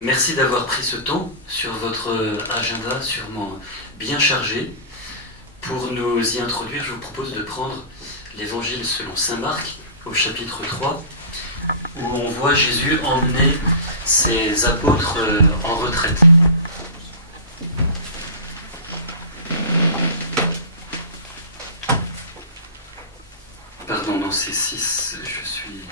Merci d'avoir pris ce temps sur votre agenda sûrement bien chargé. Pour nous y introduire, je vous propose de prendre l'évangile selon saint Marc au chapitre 3, où on voit Jésus emmener ses apôtres en retraite. Pardon, non, c'est 6, je suis...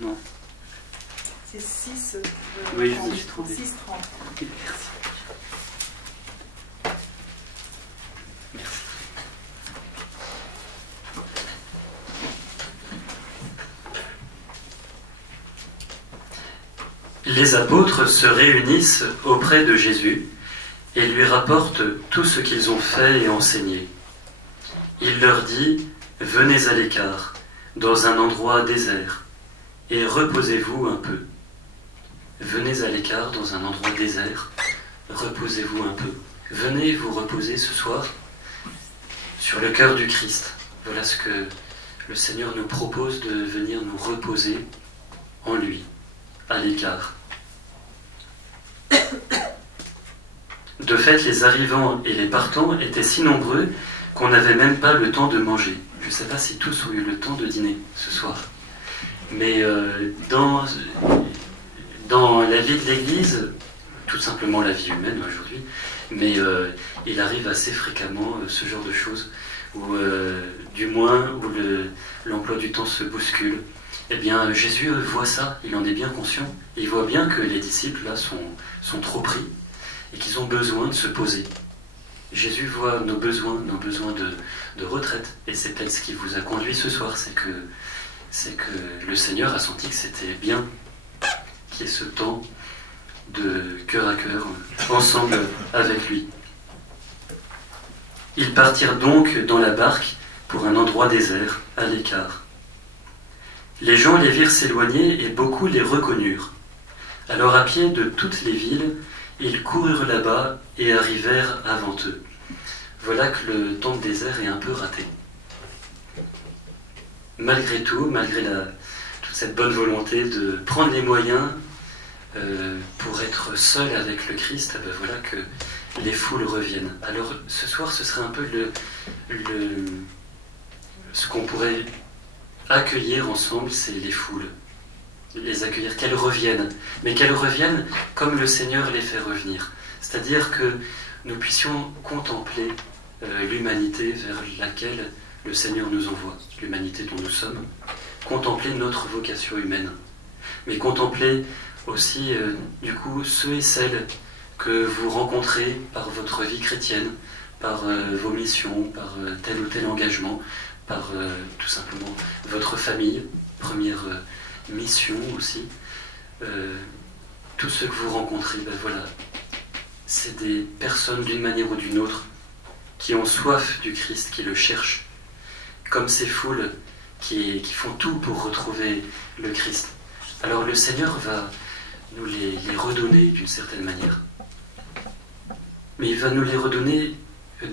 Non. C'est 6. Oui, je me suis trompé. 6, 30. Merci. Merci. Les apôtres se réunissent auprès de Jésus et lui rapportent tout ce qu'ils ont fait et enseigné. Il leur dit : « Venez à l'écart, dans un endroit désert, et reposez-vous un peu. » Venez à l'écart dans un endroit désert, reposez-vous un peu. Venez vous reposer ce soir sur le cœur du Christ. Voilà ce que le Seigneur nous propose, de venir nous reposer en lui, à l'écart. De fait, les arrivants et les partants étaient si nombreux qu'on n'avait même pas le temps de manger. Je ne sais pas si tous ont eu le temps de dîner ce soir. Mais dans la vie de l'Église, tout simplement la vie humaine aujourd'hui, mais il arrive assez fréquemment ce genre de choses, où du moins où l'emploi du temps se bouscule. Eh bien, Jésus voit ça, il en est bien conscient. Il voit bien que les disciples là sont trop pris et qu'ils ont besoin de se poser. Jésus voit nos besoins de retraite, et c'est peut-être ce qui vous a conduit ce soir, c'est que le Seigneur a senti que c'était bien qu'il y ait ce temps de cœur à cœur, ensemble avec lui. Ils partirent donc dans la barque pour un endroit désert, à l'écart. Les gens les virent s'éloigner et beaucoup les reconnurent. Alors à pied de toutes les villes, ils coururent là-bas et arrivèrent avant eux. Voilà que le temps de désert est un peu raté. Malgré tout, malgré toute cette bonne volonté de prendre les moyens pour être seul avec le Christ, ben voilà que les foules reviennent. Alors ce soir, ce serait un peu ce qu'on pourrait accueillir ensemble, c'est les foules. Les accueillir, qu'elles reviennent, mais qu'elles reviennent comme le Seigneur les fait revenir. C'est-à-dire que nous puissions contempler l'humanité vers laquelle le Seigneur nous envoie, l'humanité dont nous sommes, contempler notre vocation humaine, mais contempler aussi, du coup, ceux et celles que vous rencontrez par votre vie chrétienne, par vos missions, par tel ou tel engagement, par tout simplement votre famille, première mission aussi. Tous ceux que vous rencontrez, ben voilà, c'est des personnes d'une manière ou d'une autre qui ont soif du Christ, qui le cherchent, comme ces foules qui font tout pour retrouver le Christ. Alors le Seigneur va nous les redonner d'une certaine manière. Mais il va nous les redonner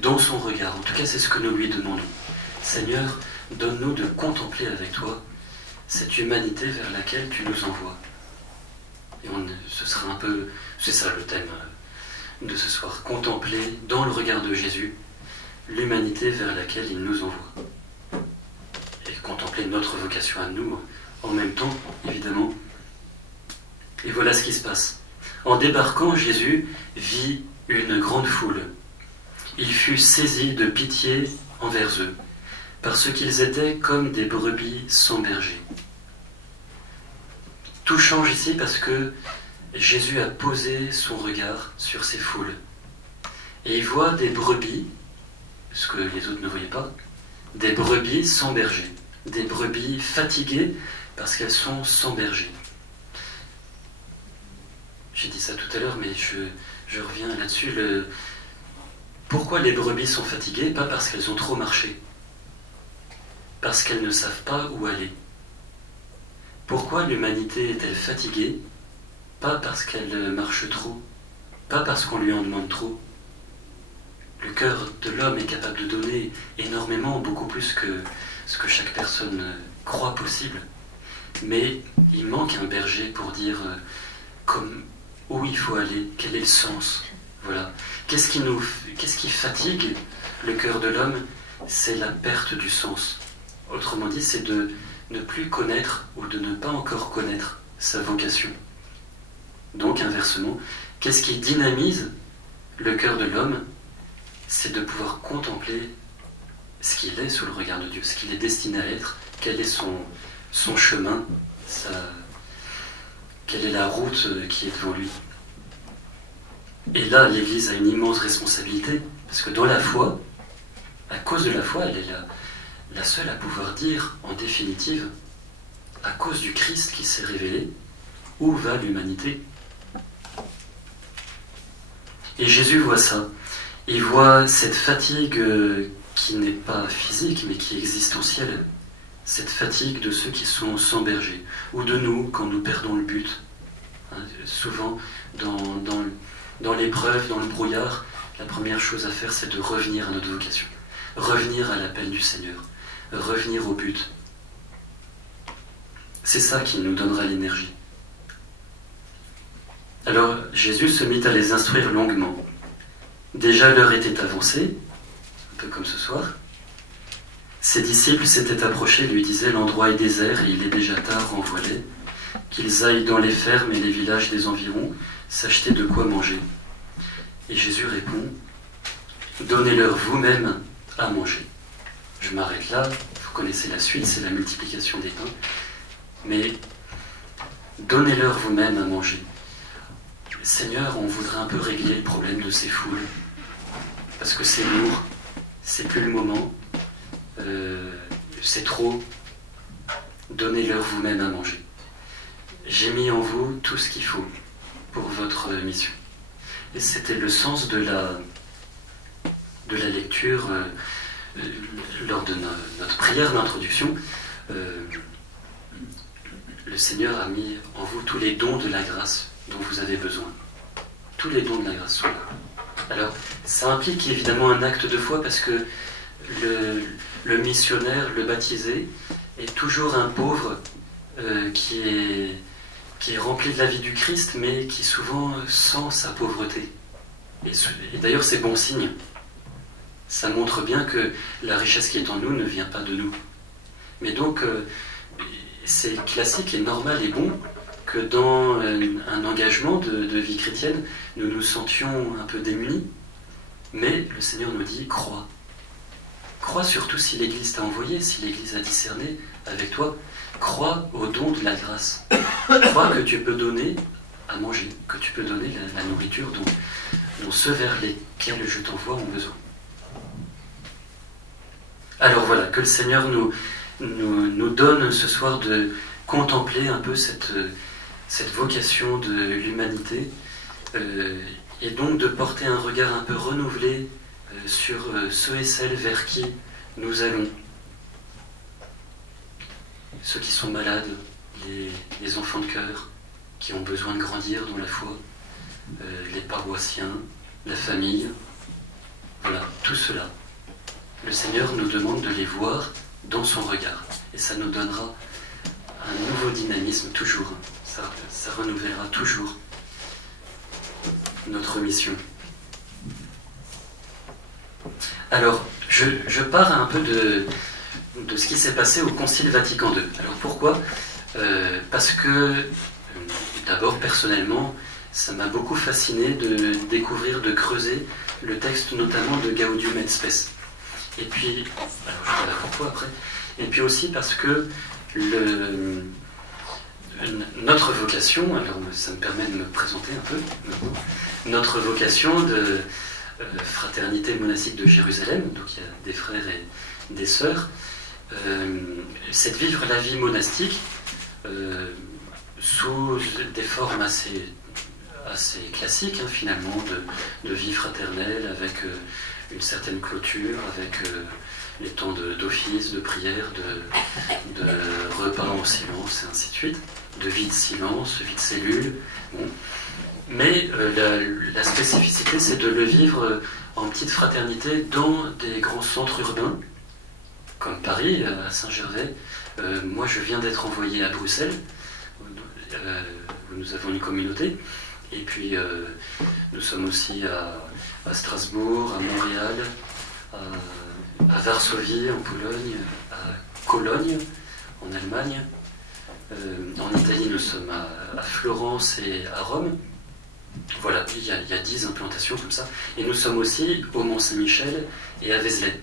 dans son regard. En tout cas, c'est ce que nous lui demandons. Seigneur, donne-nous de contempler avec toi cette humanité vers laquelle tu nous envoies. Et ce sera un peu, c'est ça le thème de ce soir, contempler dans le regard de Jésus l'humanité vers laquelle il nous envoie. Et contempler notre vocation à nous en même temps, évidemment. Et voilà ce qui se passe. En débarquant, Jésus vit une grande foule. Il fut saisi de pitié envers eux, parce qu'ils étaient comme des brebis sans berger. Tout change ici parce que Jésus a posé son regard sur ces foules. Et il voit des brebis, ce que les autres ne voyaient pas, des brebis sans berger, des brebis fatiguées parce qu'elles sont sans berger. J'ai dit ça tout à l'heure, mais je reviens là-dessus. Pourquoi les brebis sont fatiguées? Pas parce qu'elles ont trop marché, parce qu'elles ne savent pas où aller. Pourquoi l'humanité est-elle fatiguée? Pas parce qu'elle marche trop, pas parce qu'on lui en demande trop. Le cœur de l'homme est capable de donner énormément, beaucoup plus que ce que chaque personne croit possible. Mais il manque un berger pour dire où il faut aller, quel est le sens. Voilà. Qu'est-ce qui fatigue le cœur de l'homme? C'est la perte du sens. Autrement dit, c'est de ne plus connaître ou de ne pas encore connaître sa vocation. Donc, inversement, qu'est-ce qui dynamise le cœur de l'homme? C'est de pouvoir contempler ce qu'il est sous le regard de Dieu, ce qu'il est destiné à être, quel est son chemin, quelle est la route qui est devant lui. Et là, l'Église a une immense responsabilité, parce que dans la foi, à cause de la foi, elle est la seule à pouvoir dire, en définitive, à cause du Christ qui s'est révélé, où va l'humanité? Et Jésus voit ça. Il voit cette fatigue qui n'est pas physique, mais qui est existentielle. Cette fatigue de ceux qui sont sans berger, ou de nous quand nous perdons le but. Souvent, dans l'épreuve, dans le brouillard, la première chose à faire, c'est de revenir à notre vocation. Revenir à l'appel du Seigneur. Revenir au but. C'est ça qui nous donnera l'énergie. Alors, Jésus se mit à les instruire longuement. Déjà l'heure était avancée, un peu comme ce soir. Ses disciples s'étaient approchés et lui disaient « L'endroit est désert et il est déjà tard, renvoie-les, qu'ils aillent dans les fermes et les villages des environs, s'acheter de quoi manger. » Et Jésus répond « Donnez-leur vous-même à manger. » Je m'arrête là, vous connaissez la suite, c'est la multiplication des pains. Mais donnez-leur vous-même à manger. Seigneur, on voudrait un peu régler le problème de ces foules, parce que c'est lourd, c'est plus le moment, c'est trop. Donnez-leur vous-même à manger. J'ai mis en vous tout ce qu'il faut pour votre mission. Et c'était le sens de la lecture lors de notre prière d'introduction. Le Seigneur a mis en vous tous les dons de la grâce dont vous avez besoin. Tous les dons de la grâce sont là. Alors, ça implique évidemment un acte de foi parce que le missionnaire, le baptisé, est toujours un pauvre qui est rempli de la vie du Christ, mais qui souvent sent sa pauvreté. Et d'ailleurs, c'est bon signe. Ça montre bien que la richesse qui est en nous ne vient pas de nous. Mais donc, c'est classique et normal et bon que dans un engagement de vie chrétienne, nous nous sentions un peu démunis. Mais le Seigneur nous dit, crois. Crois surtout si l'Église t'a envoyé, si l'Église a discerné avec toi. Crois au don de la grâce. Crois que tu peux donner à manger, que tu peux donner la nourriture dont ceux vers lesquels je t'envoie ont besoin. Alors voilà, que le Seigneur nous donne ce soir de contempler un peu cette vocation de l'humanité et donc de porter un regard un peu renouvelé sur ceux et celles vers qui nous allons. Ceux qui sont malades, les enfants de cœur, qui ont besoin de grandir dans la foi, les paroissiens, la famille, voilà, tout cela. Le Seigneur nous demande de les voir dans son regard. Et ça nous donnera un nouveau dynamisme toujours. Ça renouvellera toujours notre mission. Alors, je pars un peu de ce qui s'est passé au Concile Vatican II. Alors pourquoi ? Parce que, d'abord, personnellement, ça m'a beaucoup fasciné de découvrir, de creuser le texte notamment de Gaudium et Spes. Et puis, alors je verrai pourquoi après, et puis aussi parce que notre vocation, alors ça me permet de me présenter un peu, notre vocation de fraternité monastique de Jérusalem, donc il y a des frères et des sœurs, c'est de vivre la vie monastique sous des formes assez classiques, hein, finalement, de vie fraternelle, avec une certaine clôture, avec les temps d'office, de prière, de repas en silence, et ainsi de suite, de vie de silence, vie de cellule. Bon. Mais la spécificité, c'est de le vivre en petite fraternité dans des grands centres urbains, comme Paris, à Saint-Gervais. Moi, je viens d'être envoyé à Bruxelles, où nous avons une communauté. Et puis, nous sommes aussi à Strasbourg, à Montréal, à Varsovie, en Pologne, à Cologne, en Allemagne. En Italie, nous sommes à Florence et à Rome. Voilà, il y a 10 implantations comme ça. Et nous sommes aussi au Mont-Saint-Michel et à Vézelay.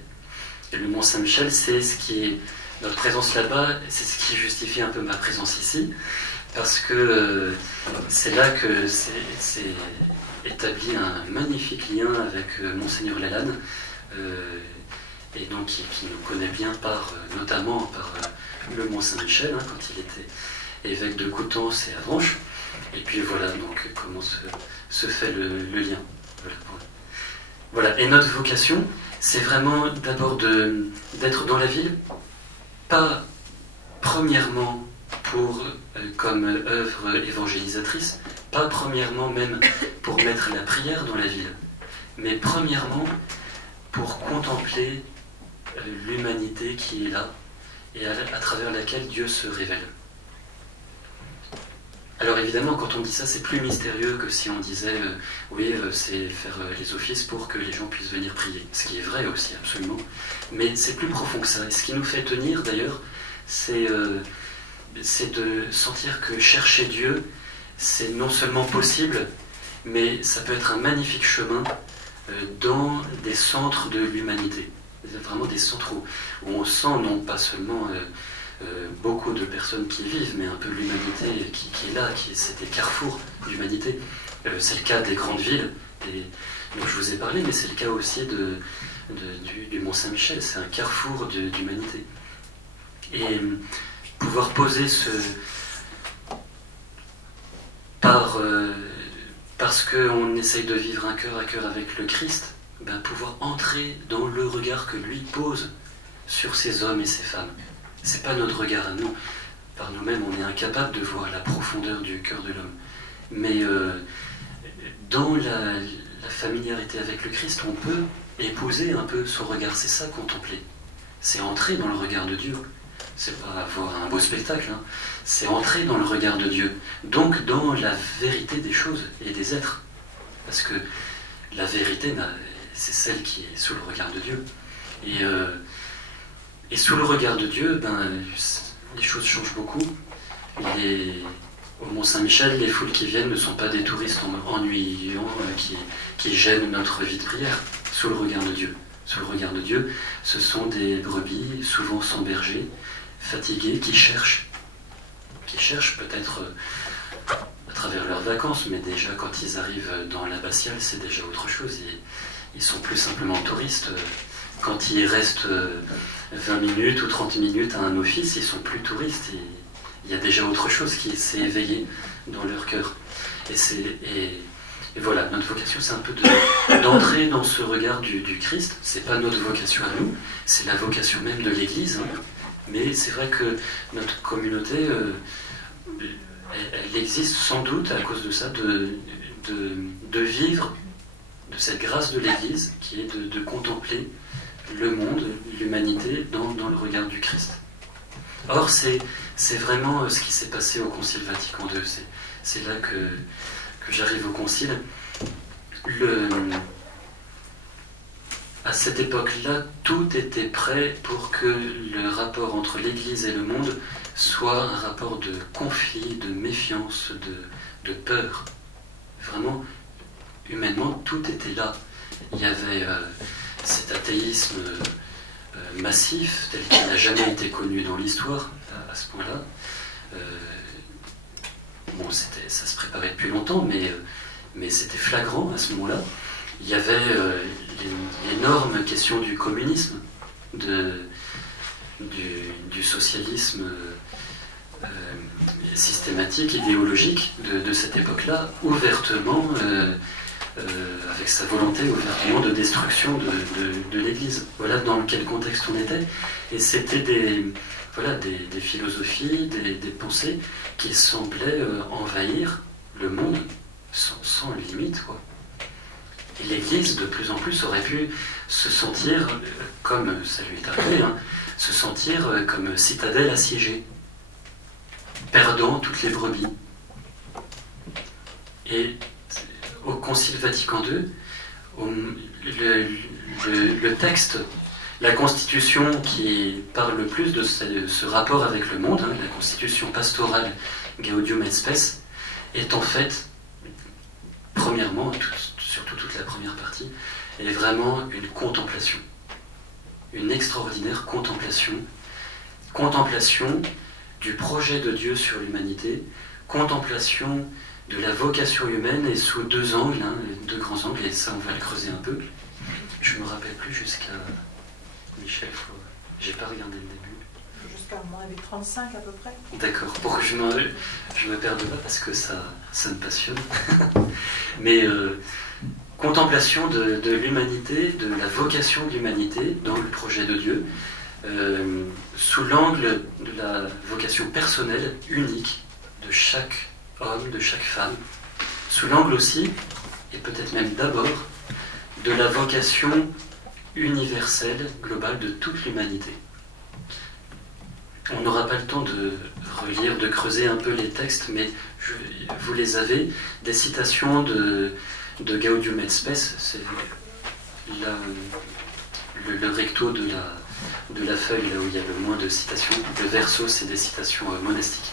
Et le Mont-Saint-Michel, c'est ce qui est notre présence là-bas, c'est ce qui justifie un peu ma présence ici, parce que c'est là que c'est établi un magnifique lien avec Monseigneur Lalanne, et donc qui nous connaît bien notamment par le Mont-Saint-Michel, hein, quand il était évêque de Coutances et Avranches. Et puis voilà, donc comment se fait le lien. Voilà. Et notre vocation, c'est vraiment d'abord d'être dans la ville, pas premièrement comme œuvre évangélisatrice, pas premièrement même pour mettre la prière dans la ville, mais premièrement pour contempler l'humanité qui est là et à travers laquelle Dieu se révèle. Alors évidemment, quand on dit ça, c'est plus mystérieux que si on disait oui, c'est faire les offices pour que les gens puissent venir prier. Ce qui est vrai aussi, absolument. Mais c'est plus profond que ça. Et ce qui nous fait tenir, d'ailleurs, c'est de sentir que chercher Dieu, c'est non seulement possible, mais ça peut être un magnifique chemin dans des centres de l'humanité. Vraiment des centres où on sent non pas seulement beaucoup de personnes qui vivent, mais un peu l'humanité qui est là, c'est des carrefours d'humanité. C'est le cas des grandes villes dont je vous ai parlé, mais c'est le cas aussi du Mont-Saint-Michel. C'est un carrefour d'humanité. Et pouvoir poser parce qu'on essaye de vivre un cœur à cœur avec le Christ, pouvoir entrer dans le regard que lui pose sur ces hommes et ces femmes. C'est pas notre regard à nous. Par nous-mêmes, on est incapable de voir la profondeur du cœur de l'homme. Mais dans la familiarité avec le Christ, on peut épouser un peu son regard. C'est ça, contempler. C'est entrer dans le regard de Dieu. C'est pas voir un beau spectacle, hein. C'est entrer dans le regard de Dieu. Donc dans la vérité des choses et des êtres. Parce que la vérité, c'est celle qui est sous le regard de Dieu. Et sous le regard de Dieu, les choses changent beaucoup. Au Mont-Saint-Michel, les foules qui viennent ne sont pas des touristes ennuyants qui gênent notre vie de prière. Sous le regard de Dieu. Sous le regard de Dieu, ce sont des brebis, souvent sans berger, fatigués, qui cherchent peut-être à travers leurs vacances, mais déjà quand ils arrivent dans l'abbatiale, c'est déjà autre chose. Ils sont plus simplement touristes. Quand ils restent 20 minutes ou 30 minutes à un office, ils sont plus touristes. Il y a déjà autre chose qui s'est éveillé dans leur cœur. Et voilà, notre vocation, c'est un peu d'entrer dans ce regard du Christ. C'est pas notre vocation à nous, c'est la vocation même de l'Église. Hein. Mais c'est vrai que notre communauté, elle existe sans doute à cause de ça, de vivre de cette grâce de l'Église qui est de contempler le monde, l'humanité dans le regard du Christ. Or, c'est vraiment ce qui s'est passé au Concile Vatican II. C'est là que j'arrive au Concile. À cette époque-là, tout était prêt pour que le rapport entre l'Église et le monde soit un rapport de conflit, de méfiance, de peur. Vraiment, humainement, tout était là. Il y avait cet athéisme massif, tel qu'il n'a jamais été connu dans l'histoire, à ce point-là. Ça se préparait depuis longtemps, mais c'était flagrant à ce moment-là. Il y avait l'énorme question du communisme, du socialisme systématique, idéologique de cette époque-là, ouvertement, avec sa volonté ouvertement de destruction de l'Église. Voilà dans quel contexte on était. Et c'était des philosophies, des pensées qui semblaient envahir le monde sans limite, quoi. Et l'Église, de plus en plus, aurait pu se sentir, comme ça lui est arrivé, hein, se sentir comme citadelle assiégée, perdant toutes les brebis. Et au Concile Vatican II, le texte, la constitution qui parle le plus de ce rapport avec le monde, hein, la constitution pastorale Gaudium et Spes, est en fait, premièrement, surtout toute la première partie, est vraiment une contemplation. Une extraordinaire contemplation. Contemplation du projet de Dieu sur l'humanité, contemplation de la vocation humaine, et sous deux angles, hein, deux grands angles, et ça on va le creuser un peu. Je me rappelle plus jusqu'à Michel, j'ai pas regardé le début. Jusqu'à mon avis 35 à peu près. D'accord, pour que je me perde pas parce que ça me passionne. Mais contemplation de l'humanité, de la vocation de l'humanité dans le projet de Dieu, sous l'angle de la vocation personnelle, unique, de chaque homme, de chaque femme, sous l'angle aussi, et peut-être même d'abord, de la vocation universelle, globale de toute l'humanité. On n'aura pas le temps de relire, de creuser un peu les textes, mais vous les avez, des citations de Gaudium et Spes, c'est le recto de la feuille, là où il y a le moins de citations. Le verso, c'est des citations monastiques.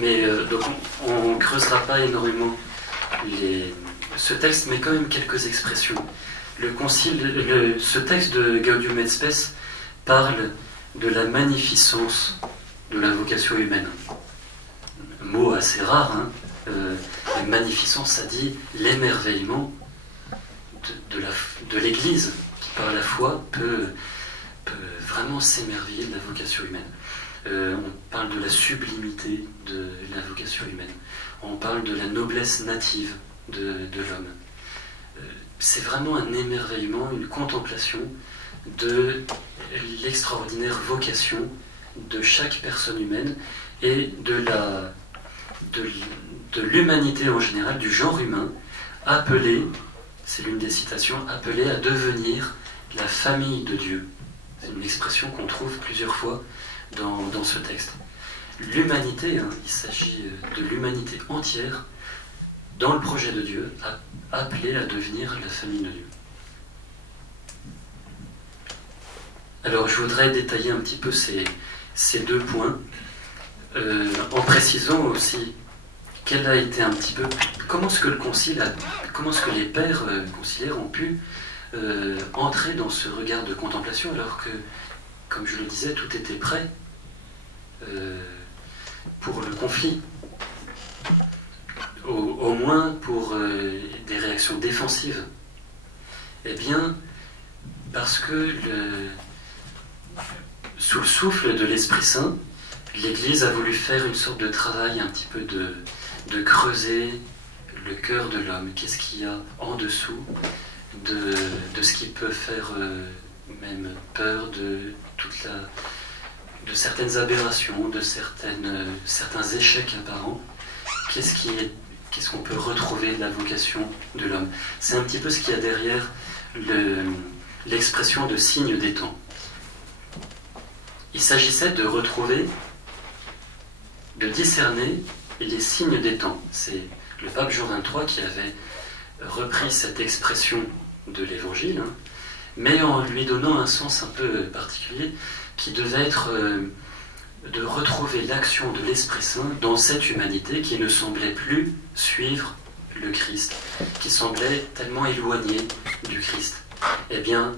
Mais donc on ne creusera pas énormément ce texte, mais quand même quelques expressions. Ce texte de Gaudium et Spes parle de la magnificence de la vocation humaine. Un mot assez rare, hein. Magnificence, ça dit l'émerveillement de l'Église, qui par la foi peut vraiment s'émerveiller de la vocation humaine. On parle de la sublimité de la vocation humaine. On parle de la noblesse native de l'homme. C'est vraiment un émerveillement, une contemplation de l'extraordinaire vocation de chaque personne humaine et de l'humanité en général, du genre humain, appelé, c'est l'une des citations, appelé à devenir la famille de Dieu. C'est une expression qu'on trouve plusieurs fois dans ce texte. L'humanité, hein, il s'agit de l'humanité entière, dans le projet de Dieu, appelée à devenir la famille de Dieu. Alors je voudrais détailler un petit peu ces deux points, en précisant aussi quel a été un petit peu, comment est-ce que le concile comment est-ce que les pères conciliaires ont pu entrer dans ce regard de contemplation alors que, comme je le disais, tout était prêt pour le conflit, au moins pour des réactions défensives. Eh bien, parce que sous le souffle de l'Esprit Saint, l'Église a voulu faire une sorte de travail un petit peu de creuser le cœur de l'homme. Qu'est-ce qu'il y a en dessous de ce qui peut faire même peur, de certaines aberrations, de certains échecs apparents. Qu'est-ce qu'on peut retrouver de la vocation de l'homme? C'est un petit peu ce qu'il y a derrière l'expression de signe des temps. Il s'agissait de retrouver, de discerner les signes des temps. C'est le pape Jean XXIII qui avait repris cette expression de l'Évangile, hein, mais en lui donnant un sens un peu particulier, qui devait être de retrouver l'action de l'Esprit Saint dans cette humanité qui ne semblait plus suivre le Christ, qui semblait tellement éloignée du Christ. Eh bien,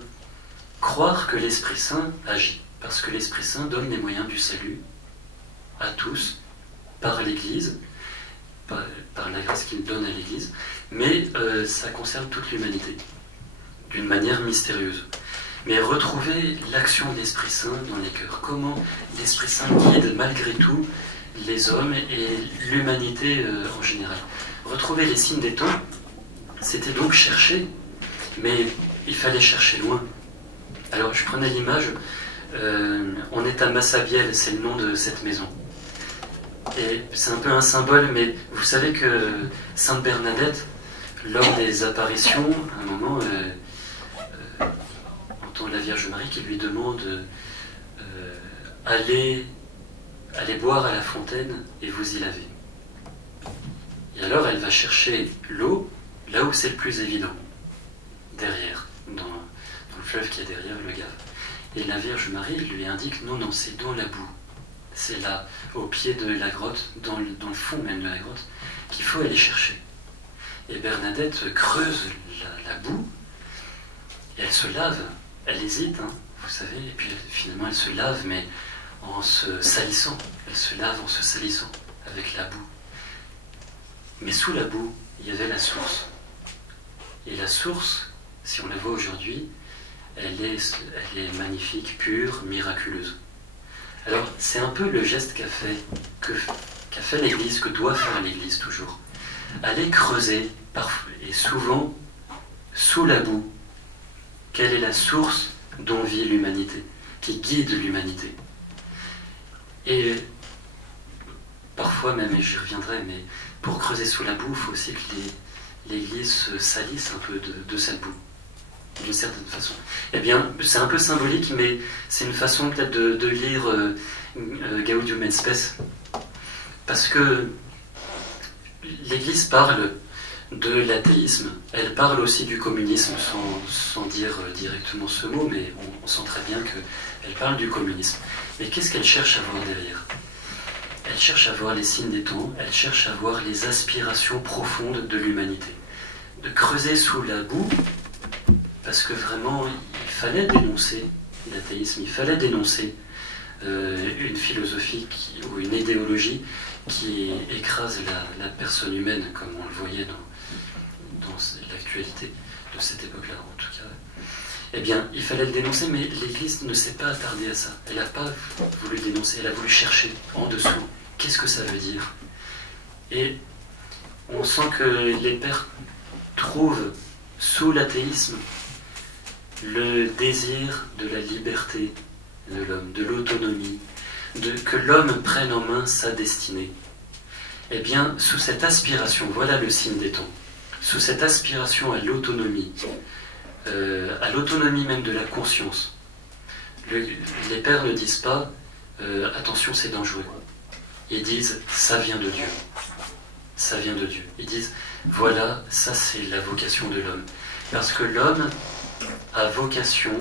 croire que l'Esprit Saint agit, parce que l'Esprit Saint donne les moyens du salut à tous, par l'Église, par la grâce qu'il donne à l'Église, mais ça concerne toute l'humanité, d'une manière mystérieuse. Mais retrouver l'action de l'Esprit Saint dans les cœurs, comment l'Esprit Saint guide malgré tout les hommes et l'humanité en général. Retrouver les signes des temps, c'était donc chercher, mais il fallait chercher loin. Alors je prenais l'image, on est à Massabielle, c'est le nom de cette maison. Et c'est un peu un symbole, mais vous savez que Sainte Bernadette, lors des apparitions, à un moment, entend la Vierge Marie qui lui demande allez boire à la fontaine et vous y laver. Et alors elle va chercher l'eau là où c'est le plus évident, derrière, dans le fleuve qui est derrière le Gave. Et la Vierge Marie lui indique non, c'est dans la boue. C'est là, au pied de la grotte, dans le fond même de la grotte, qu'il faut aller chercher. Et Bernadette creuse la boue, et elle se lave, elle hésite, hein, vous savez, et puis finalement elle se lave, mais en se salissant. Elle se lave en se salissant avec la boue. Mais sous la boue, il y avait la source. Et la source, si on la voit aujourd'hui, elle est magnifique, pure, miraculeuse. Alors, c'est un peu le geste qu'a fait l'Église, que doit faire l'Église toujours. Aller creuser, parfois, et souvent, sous la boue, quelle est la source dont vit l'humanité, qui guide l'humanité. Et parfois même, et j'y reviendrai, mais pour creuser sous la boue, il faut aussi que l'Église se salisse un peu de cette boue, d'une certaine façon. Eh bien, c'est un peu symbolique, mais c'est une façon peut-être de lire Gaudium et Spes, parce que l'Église parle de l'athéisme, elle parle aussi du communisme, sans dire directement ce mot, mais on sent très bien qu'elle parle du communisme. Mais qu'est-ce qu'elle cherche à voir derrière ? Elle cherche à voir les signes des temps, elle cherche à voir les aspirations profondes de l'humanité. De creuser sous la boue, parce que vraiment, il fallait dénoncer l'athéisme, il fallait dénoncer une philosophie ou une idéologie qui écrase la personne humaine, comme on le voyait dans l'actualité de cette époque-là, en tout cas. Eh bien, il fallait le dénoncer, mais l'Église ne s'est pas attardée à ça. Elle n'a pas voulu dénoncer, elle a voulu chercher en dessous. Qu'est-ce que ça veut dire ? Et on sent que les pères trouvent sous l'athéisme le désir de la liberté de l'homme, de l'autonomie, que l'homme prenne en main sa destinée. Eh bien, sous cette aspiration, voilà le signe des temps, sous cette aspiration à l'autonomie même de la conscience, les pères ne disent pas attention, c'est dangereux. Ils disent ça vient de Dieu. Ça vient de Dieu. Ils disent voilà, ça c'est la vocation de l'homme. Parce que l'homme a vocation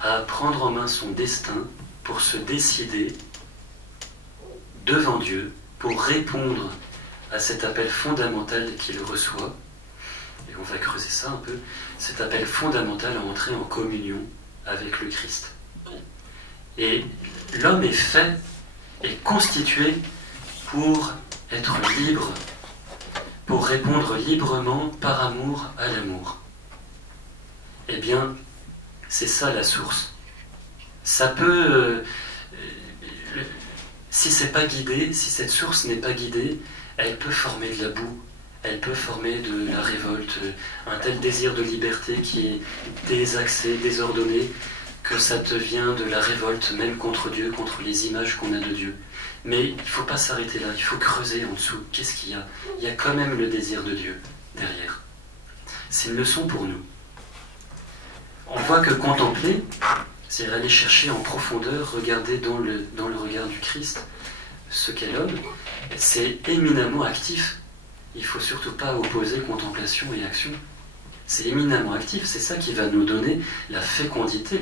à prendre en main son destin pour se décider devant Dieu, pour répondre à cet appel fondamental qu'il reçoit. Et on va creuser ça un peu, cet appel fondamental à entrer en communion avec le Christ. Et l'homme est fait, est constitué pour être libre, pour répondre librement par amour à l'amour. Eh bien, c'est ça la source. Ça peut, si c'est pas guidé, si cette source n'est pas guidée, elle peut former de la boue, elle peut former de la révolte, un tel désir de liberté qui est désaxé, désordonné, que ça devient de la révolte même contre Dieu, contre les images qu'on a de Dieu. Mais il ne faut pas s'arrêter là, il faut creuser en dessous. Qu'est-ce qu'il y a ? Il y a quand même le désir de Dieu derrière. C'est une leçon pour nous. On voit que contempler, c'est aller chercher en profondeur, regarder dans le regard du Christ ce qu'est l'homme, c'est éminemment actif. Il ne faut surtout pas opposer contemplation et action. C'est éminemment actif, c'est ça qui va nous donner la fécondité,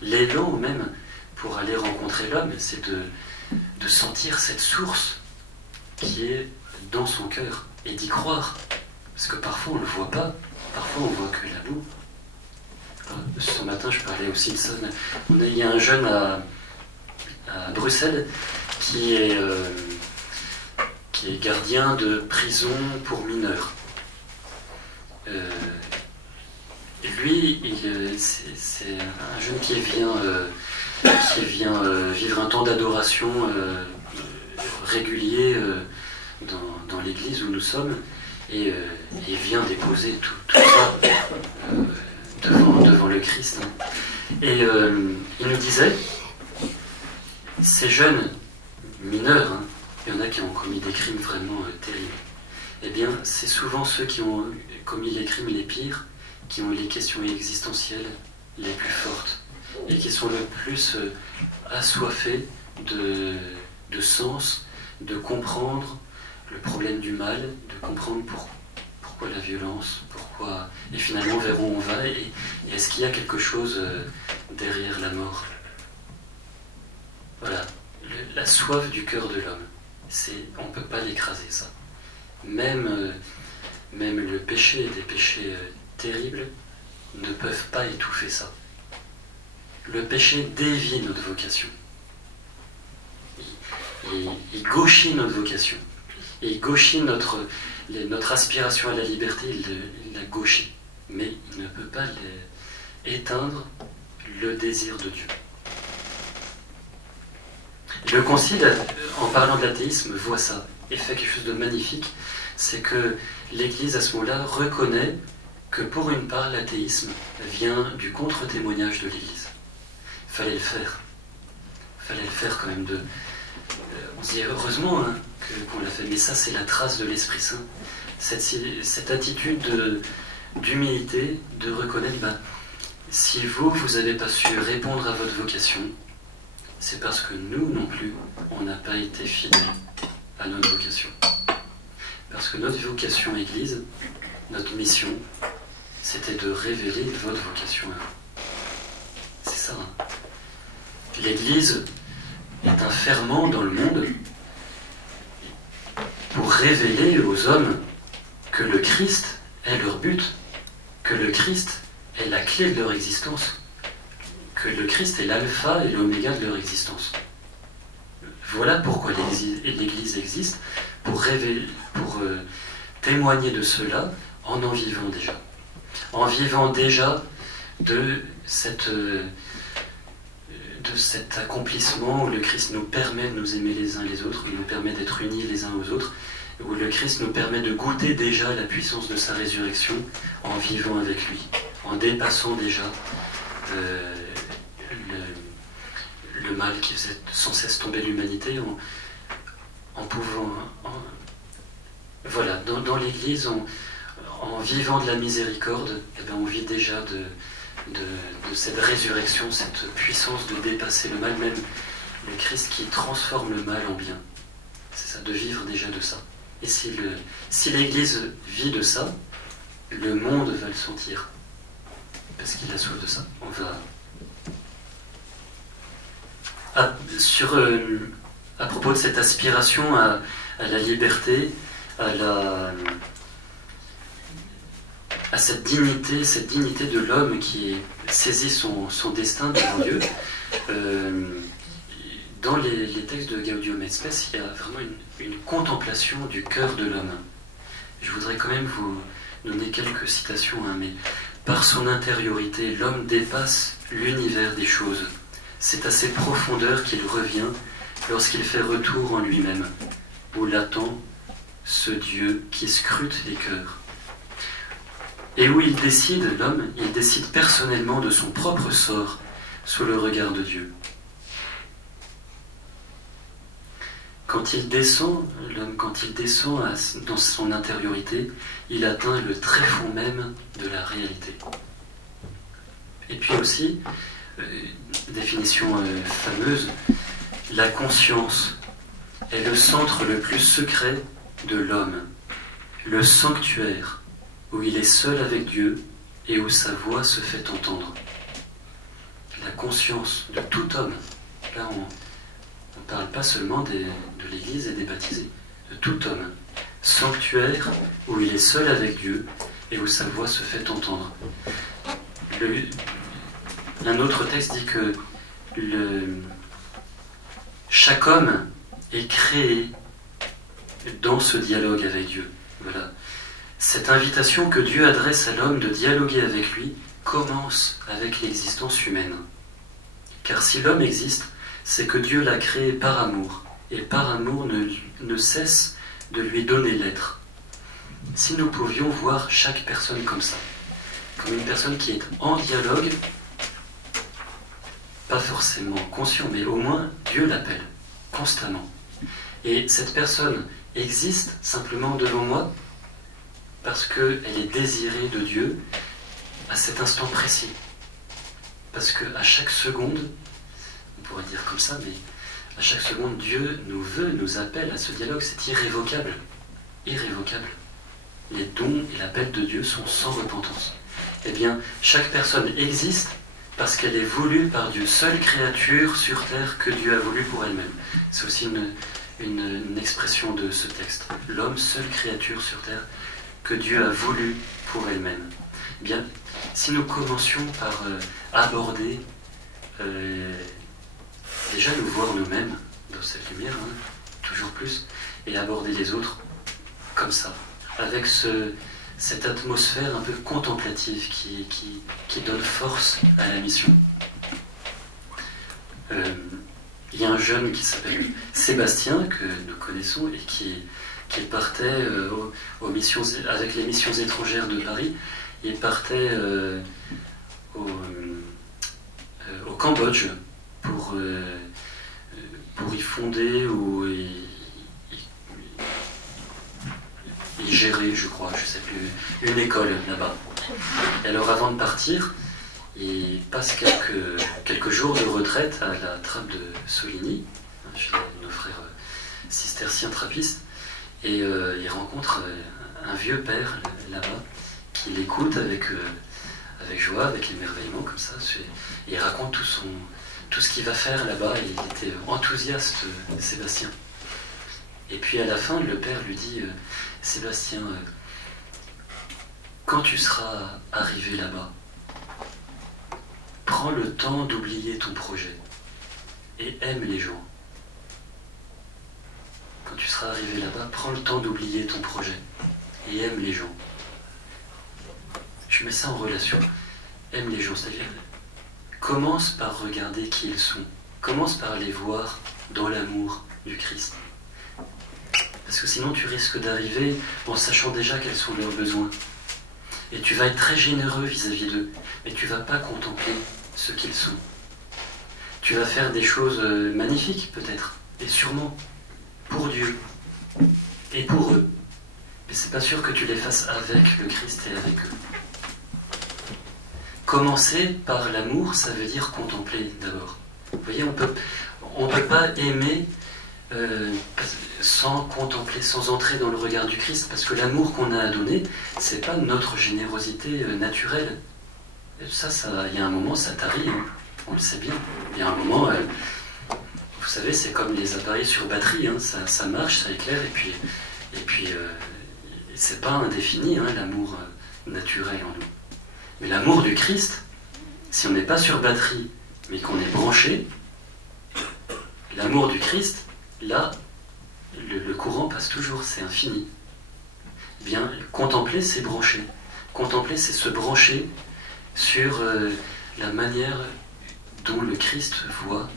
l'élan même pour aller rencontrer l'homme, c'est de sentir cette source qui est dans son cœur et d'y croire. Parce que parfois on ne le voit pas, parfois on voit que la boue. Ce matin je parlais aussi de ça. Il y a un jeune à Bruxelles qui est gardien de prison pour mineurs. Lui, c'est un jeune qui vient vivre un temps d'adoration régulier dans l'église où nous sommes, et il vient déposer tout ça devant le Christ. Et il nous disait, ces jeunes mineurs, il y en a qui ont commis des crimes vraiment terribles, eh bien, c'est souvent ceux qui ont commis les crimes les pires, qui ont les questions existentielles les plus fortes, et qui sont le plus assoiffés de sens, de comprendre le problème du mal, de comprendre pourquoi la violence, pourquoi, et finalement vers où on va, et est-ce qu'il y a quelque chose derrière la mort. Voilà, la soif du cœur de l'homme, on ne peut pas l'écraser, ça. Même le péché, des péchés terribles, ne peuvent pas étouffer ça. Le péché dévie notre vocation. Il gauchit notre vocation. Et il gauchit notre aspiration à la liberté, il la gauchit. Mais il ne peut pas éteindre le désir de Dieu. Le Concile, en parlant de l'athéisme, voit ça et fait quelque chose de magnifique. C'est que l'Église, à ce moment-là, reconnaît que pour une part, l'athéisme vient du contre-témoignage de l'Église. Il fallait le faire. Il fallait le faire quand même. On se dit heureusement qu'on l'a fait, mais ça, c'est la trace de l'Esprit Saint. Cette attitude d'humilité, de reconnaître, si vous n'avez pas su répondre à votre vocation, c'est parce que nous non plus, on n'a pas été fidèles à notre vocation. Parce que notre vocation Église, notre mission, c'était de révéler votre vocation à vous. C'est ça. L'Église est un ferment dans le monde pour révéler aux hommes que le Christ est leur but, que le Christ est la clé de leur existence, que le Christ est l'alpha et l'oméga de leur existence. Voilà pourquoi l'Église existe, pour témoigner de cela en vivant déjà. En vivant déjà de cet accomplissement où le Christ nous permet de nous aimer les uns les autres, il nous permet d'être unis les uns aux autres, où le Christ nous permet de goûter déjà la puissance de sa résurrection en vivant avec lui, en dépassant déjà le mal qui faisait sans cesse tomber l'humanité, en pouvant... Voilà, dans l'Église, en vivant de la miséricorde, on vit déjà de cette résurrection, cette puissance de dépasser le mal, même le Christ qui transforme le mal en bien. C'est ça, de vivre déjà de ça. Et si l'Église vit de ça, le monde va le sentir, parce qu'il a soif de ça. On va... À propos de cette aspiration à la liberté, à cette dignité de l'homme qui saisit son destin devant Dieu, dans les textes de Gaudium et Spes, il y a vraiment une contemplation du cœur de l'homme. Je voudrais quand même vous donner quelques citations, mais par son intériorité, l'homme dépasse l'univers des choses. C'est à ses profondeurs qu'il revient lorsqu'il fait retour en lui-même, où l'attend ce Dieu qui scrute les cœurs. Et où il décide, l'homme, il décide personnellement de son propre sort sous le regard de Dieu. Quand il descend, l'homme, dans son intériorité, il atteint le tréfonds même de la réalité. Et puis aussi, définition fameuse, la conscience est le centre le plus secret de l'homme, le sanctuaire où il est seul avec Dieu et où sa voix se fait entendre. La conscience de tout homme, là on ne parle pas seulement de l'Église et des baptisés, de tout homme, sanctuaire où il est seul avec Dieu et où sa voix se fait entendre. Un autre texte dit que chaque homme est créé dans ce dialogue avec Dieu. Voilà. Cette invitation que Dieu adresse à l'homme de dialoguer avec lui commence avec l'existence humaine. Car si l'homme existe, c'est que Dieu l'a créé par amour, et par amour ne cesse de lui donner l'être. Si nous pouvions voir chaque personne comme ça, comme une personne qui est en dialogue, pas forcément conscient, mais au moins Dieu l'appelle constamment. Et cette personne existe simplement devant moi, parce qu'elle est désirée de Dieu à cet instant précis. Parce qu'à chaque seconde, on pourrait dire comme ça, mais à chaque seconde, Dieu nous appelle à ce dialogue. C'est irrévocable. Irrévocable. Les dons et l'appel de Dieu sont sans repentance. Eh bien, chaque personne existe parce qu'elle est voulue par Dieu, seule créature sur terre que Dieu a voulu pour elle-même. C'est aussi une expression de ce texte. L'homme, seule créature sur terre que Dieu a voulu pour elle-même. Eh bien, si nous commencions par aborder, déjà nous voir nous-mêmes dans cette lumière, toujours plus, et aborder les autres comme ça, avec cette atmosphère un peu contemplative qui donne force à la mission. Il y a un jeune qui s'appelle Sébastien, que nous connaissons, et qui partait avec les missions étrangères de Paris. Il partait au Cambodge pour y fonder ou y gérer, je crois, je sais plus, une école là-bas. Et alors avant de partir, il passe quelques jours de retraite à la trappe de Soligny, chez nos frères cisterciens trappistes, et il rencontre un vieux père là-bas qui l'écoute avec joie, avec émerveillement comme ça. Et il raconte tout ce qu'il va faire là-bas, et il était enthousiaste, Sébastien. Et puis à la fin, le père lui dit « Sébastien, quand tu seras arrivé là-bas, prends le temps d'oublier ton projet et aime les gens. Quand tu seras arrivé là-bas, prends le temps d'oublier ton projet et aime les gens. » Je mets ça en relation. Aime les gens, c'est-à-dire commence par regarder qui ils sont. Commence par les voir dans l'amour du Christ. Parce que sinon tu risques d'arriver en sachant déjà quels sont leurs besoins. Et tu vas être très généreux vis-à-vis d'eux, mais tu ne vas pas contempler ce qu'ils sont. Tu vas faire des choses magnifiques peut-être, et sûrement, pour Dieu, et pour eux. Mais c'est pas sûr que tu les fasses avec le Christ et avec eux. Commencer par l'amour, ça veut dire contempler d'abord. Vous voyez, on peut pas aimer sans contempler, sans entrer dans le regard du Christ, parce que l'amour qu'on a à donner, c'est pas notre générosité naturelle. Et ça, il y a un moment, ça tarit, hein, on le sait bien. Il y a un moment, vous savez, c'est comme les appareils sur batterie, hein, ça marche, ça éclaire, et puis c'est pas indéfini, hein, l'amour naturel en nous. Mais l'amour du Christ, si on n'est pas sur batterie, mais qu'on est branché, l'amour du Christ, là, le courant passe toujours, c'est infini. Eh bien, contempler, c'est brancher. Contempler, c'est se brancher sur la manière dont le Christ voit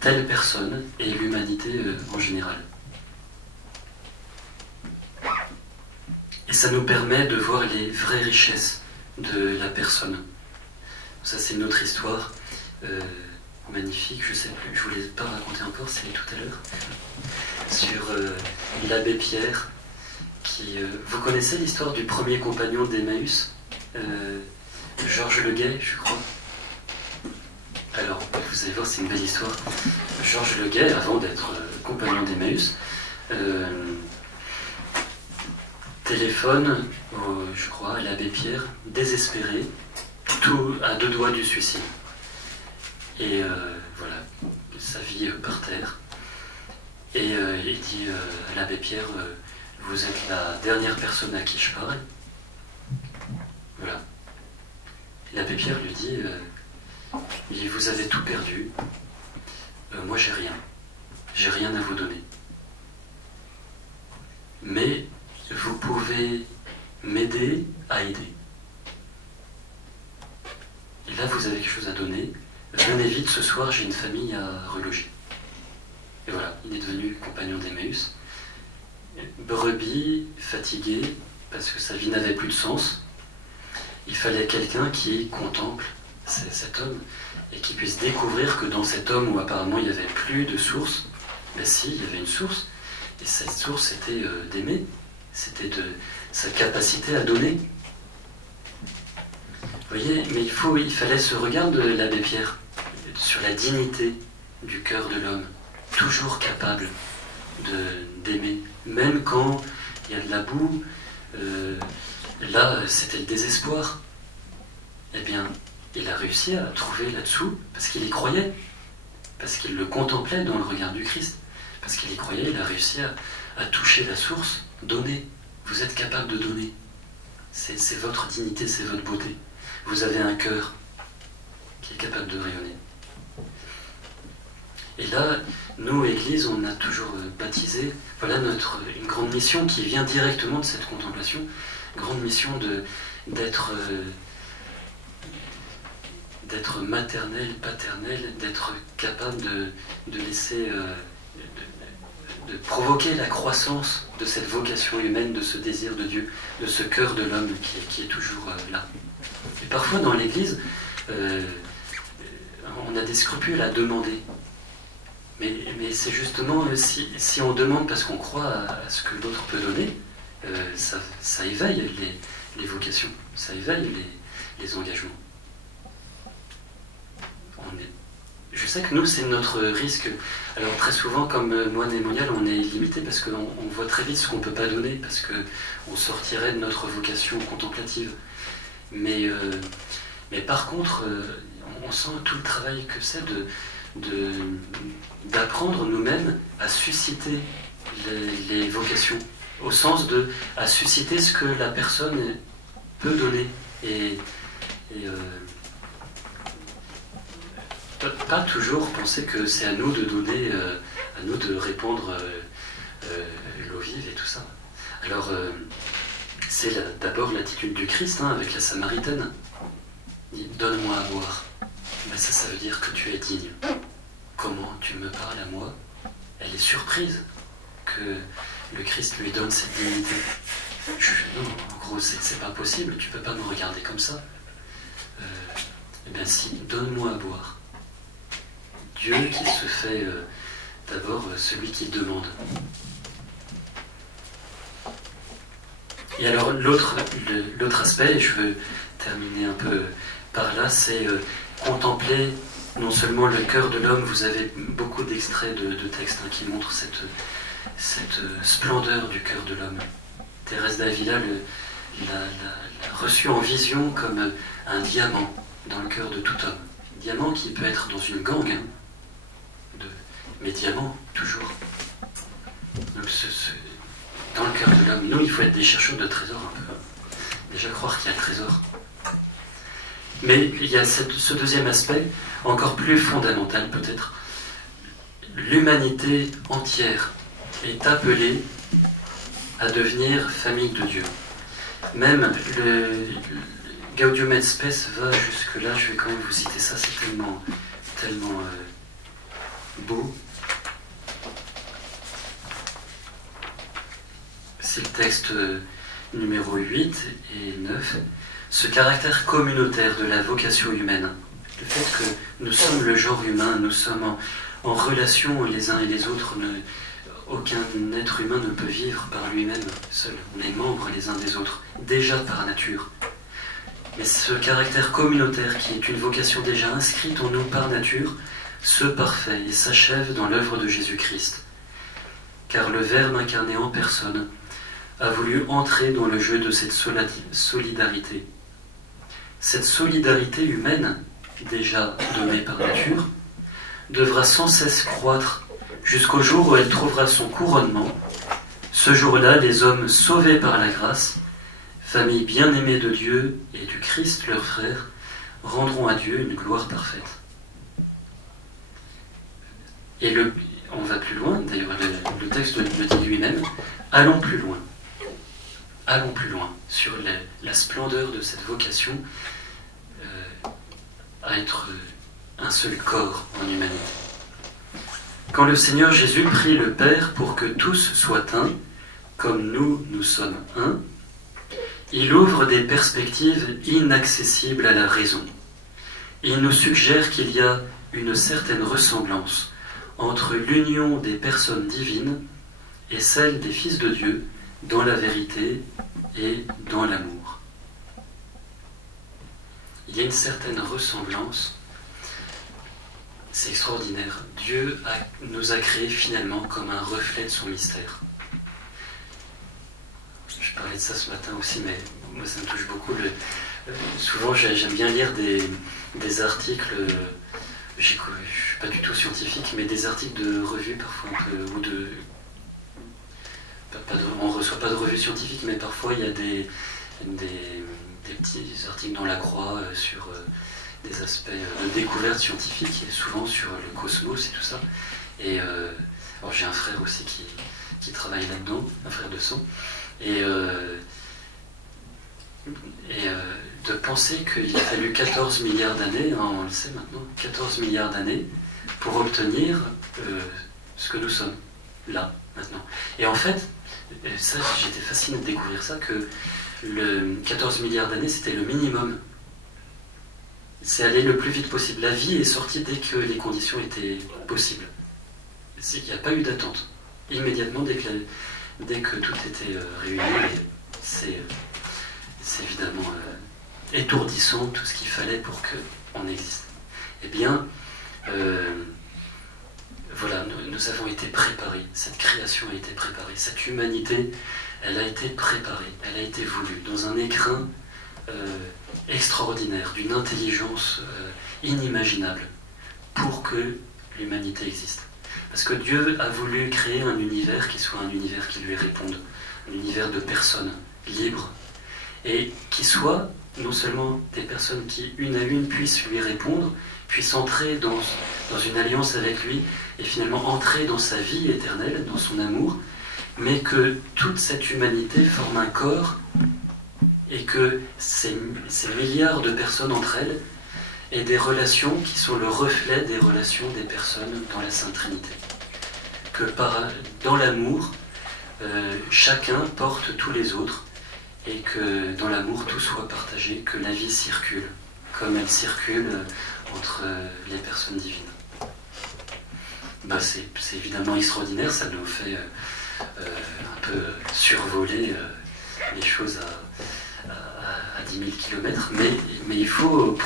telle personne et l'humanité en général. Et ça nous permet de voir les vraies richesses de la personne. Ça, c'est une autre histoire magnifique, je ne sais plus, je ne vous l'ai pas raconté encore, c'est tout à l'heure, sur l'abbé Pierre, vous connaissez l'histoire du premier compagnon d'Emmaüs, Georges Le Guay, je crois. Alors, vous allez voir, c'est une belle histoire. Georges Le Guay, avant d'être compagnon d'Emmaüs, téléphone, je crois, à l'abbé Pierre, désespéré, tout à 2 doigts du suicide. Et voilà, sa vie par terre. Et il dit à l'abbé Pierre, vous êtes la dernière personne à qui je parle. Voilà. Et l'abbé Pierre lui dit, vous avez tout perdu, moi j'ai rien à vous donner. Mais vous pouvez m'aider à aider. Et là, vous avez quelque chose à donner. Venez vite ce soir, j'ai une famille à reloger. Et voilà, il est devenu compagnon d'Emmaüs. Brebis, fatigué, parce que sa vie n'avait plus de sens. Il fallait quelqu'un qui contemple cet homme et qui puisse découvrir que dans cet homme où apparemment il n'y avait plus de source, ben si, il y avait une source, Et cette source, c'était d'aimer, c'était de sa capacité à donner. Vous voyez, mais il fallait ce regard de l'abbé Pierre sur la dignité du cœur de l'homme, toujours capable d'aimer, même quand il y a de la boue, là c'était le désespoir. Eh bien, il a réussi à trouver là-dessous, parce qu'il y croyait, parce qu'il le contemplait dans le regard du Christ, parce qu'il y croyait, il a réussi à toucher la source, donner. Vous êtes capable de donner. C'est votre dignité, c'est votre beauté. Vous avez un cœur qui est capable de rayonner. Et là, nous, Église, on a toujours baptisé, voilà une grande mission qui vient directement de cette contemplation, grande mission d'être maternel, paternel, d'être capable de laisser, de provoquer la croissance de cette vocation humaine, de ce désir de Dieu, de ce cœur de l'homme qui est toujours là. Et parfois dans l'Église, on a des scrupules à demander. Mais c'est justement, si on demande parce qu'on croit à ce que l'autre peut donner, ça éveille les vocations, ça éveille les engagements. Je sais que nous, c'est notre risque. Alors très souvent, comme moine et monial, on est limité parce qu'on voit très vite ce qu'on ne peut pas donner, parce qu'on sortirait de notre vocation contemplative. Mais par contre, on sent tout le travail que c'est d'apprendre nous-mêmes à susciter les vocations, au sens à susciter ce que la personne peut donner. Et pas toujours penser que c'est à nous de donner, à nous de répandre l'eau vive et tout ça. Alors, c'est d'abord l'attitude du Christ avec la Samaritaine. Il dit, donne-moi à boire. Ben ça veut dire que tu es digne. Comment tu me parles à moi? Elle est surprise que le Christ lui donne cette dignité. Non, en gros, c'est pas possible, tu peux pas me regarder comme ça. Eh bien si, donne-moi à boire. Dieu qui se fait d'abord celui qui demande. Et alors l'autre aspect, et je veux terminer un peu par là, c'est contempler non seulement le cœur de l'homme. Vous avez beaucoup d'extraits de textes qui montrent cette splendeur du cœur de l'homme. Thérèse d'Avila l'a reçu en vision comme un diamant dans le cœur de tout homme. Diamant qui peut être dans une gangue, mais diamant toujours. Donc dans le cœur de l'homme, nous, il faut être des chercheurs de trésors un peu. Déjà croire qu'il y a le trésor. Mais il y a ce deuxième aspect, encore plus fondamental peut-être. L'humanité entière est appelée à devenir famille de Dieu. Même le Gaudium et Spes va jusque-là, je vais quand même vous citer ça, c'est tellement beau. C'est le texte numéro 8 et 9. Ce caractère communautaire de la vocation humaine, le fait que nous sommes le genre humain, nous sommes en relation les uns et les autres, aucun être humain ne peut vivre par lui-même seul. On est membres les uns des autres, déjà par nature. Mais ce caractère communautaire qui est une vocation déjà inscrite en nous par nature, se parfait et s'achève dans l'œuvre de Jésus-Christ. Car le Verbe incarné en personne a voulu entrer dans le jeu de cette solidarité. Cette solidarité humaine, déjà donnée par nature, devra sans cesse croître jusqu'au jour où elle trouvera son couronnement. Ce jour-là, les hommes sauvés par la grâce, famille bien-aimée de Dieu et du Christ leur frère, rendront à Dieu une gloire parfaite. Et on va plus loin, d'ailleurs le texte le dit lui-même, allons plus loin. Allons plus loin sur la splendeur de cette vocation à être un seul corps en humanité. Quand le Seigneur Jésus prie le Père pour que tous soient un, comme nous sommes un, il ouvre des perspectives inaccessibles à la raison. Il nous suggère qu'il y a une certaine ressemblance entre l'union des personnes divines et celle des fils de Dieu dans la vérité et dans l'amour. Il y a une certaine ressemblance. C'est extraordinaire. Dieu nous a créés finalement comme un reflet de son mystère. Je parlais de ça ce matin aussi, mais moi ça me touche beaucoup. Souvent j'aime bien lire des articles, je ne suis pas du tout scientifique, mais des articles de revues parfois un peu, ou de... on ne reçoit pas de revues scientifiques, mais parfois il y a des petits articles dans la Croix sur des aspects de découverte scientifique, et souvent sur le cosmos et tout ça. Et alors j'ai un frère aussi qui travaille là-dedans, un frère de sang, et de penser qu'il a fallu 14 milliards d'années, hein, on le sait maintenant, 14 milliards d'années pour obtenir ce que nous sommes, là, maintenant. Et en fait, ça, j'étais fasciné de découvrir ça, que le 14 milliards d'années, c'était le minimum. C'est aller le plus vite possible. La vie est sortie dès que les conditions étaient possibles. Il n'y a pas eu d'attente. Immédiatement, dès que tout était réuni, c'est évidemment étourdissant tout ce qu'il fallait pour qu'on existe. Eh bien, voilà, nous avons été préparés. Cette création a été préparée. Cette humanité, elle a été préparée. Elle a été voulue dans un écrin extraordinaire, d'une intelligence inimaginable pour que l'humanité existe. Parce que Dieu a voulu créer un univers qui soit un univers qui lui réponde, un univers de personnes libres, et qui soit non seulement des personnes qui, une à une, puissent lui répondre, puissent entrer dans une alliance avec lui, et finalement entrer dans sa vie éternelle, dans son amour, mais que toute cette humanité forme un corps, et que ces milliards de personnes entre elles aient des relations qui sont le reflet des relations des personnes dans la Sainte Trinité. Que dans l'amour, chacun porte tous les autres, et que dans l'amour tout soit partagé, que la vie circule, comme elle circule entre les personnes divines. C'est évidemment extraordinaire, ça nous fait un peu survoler les choses à 10 000 km, mais il faut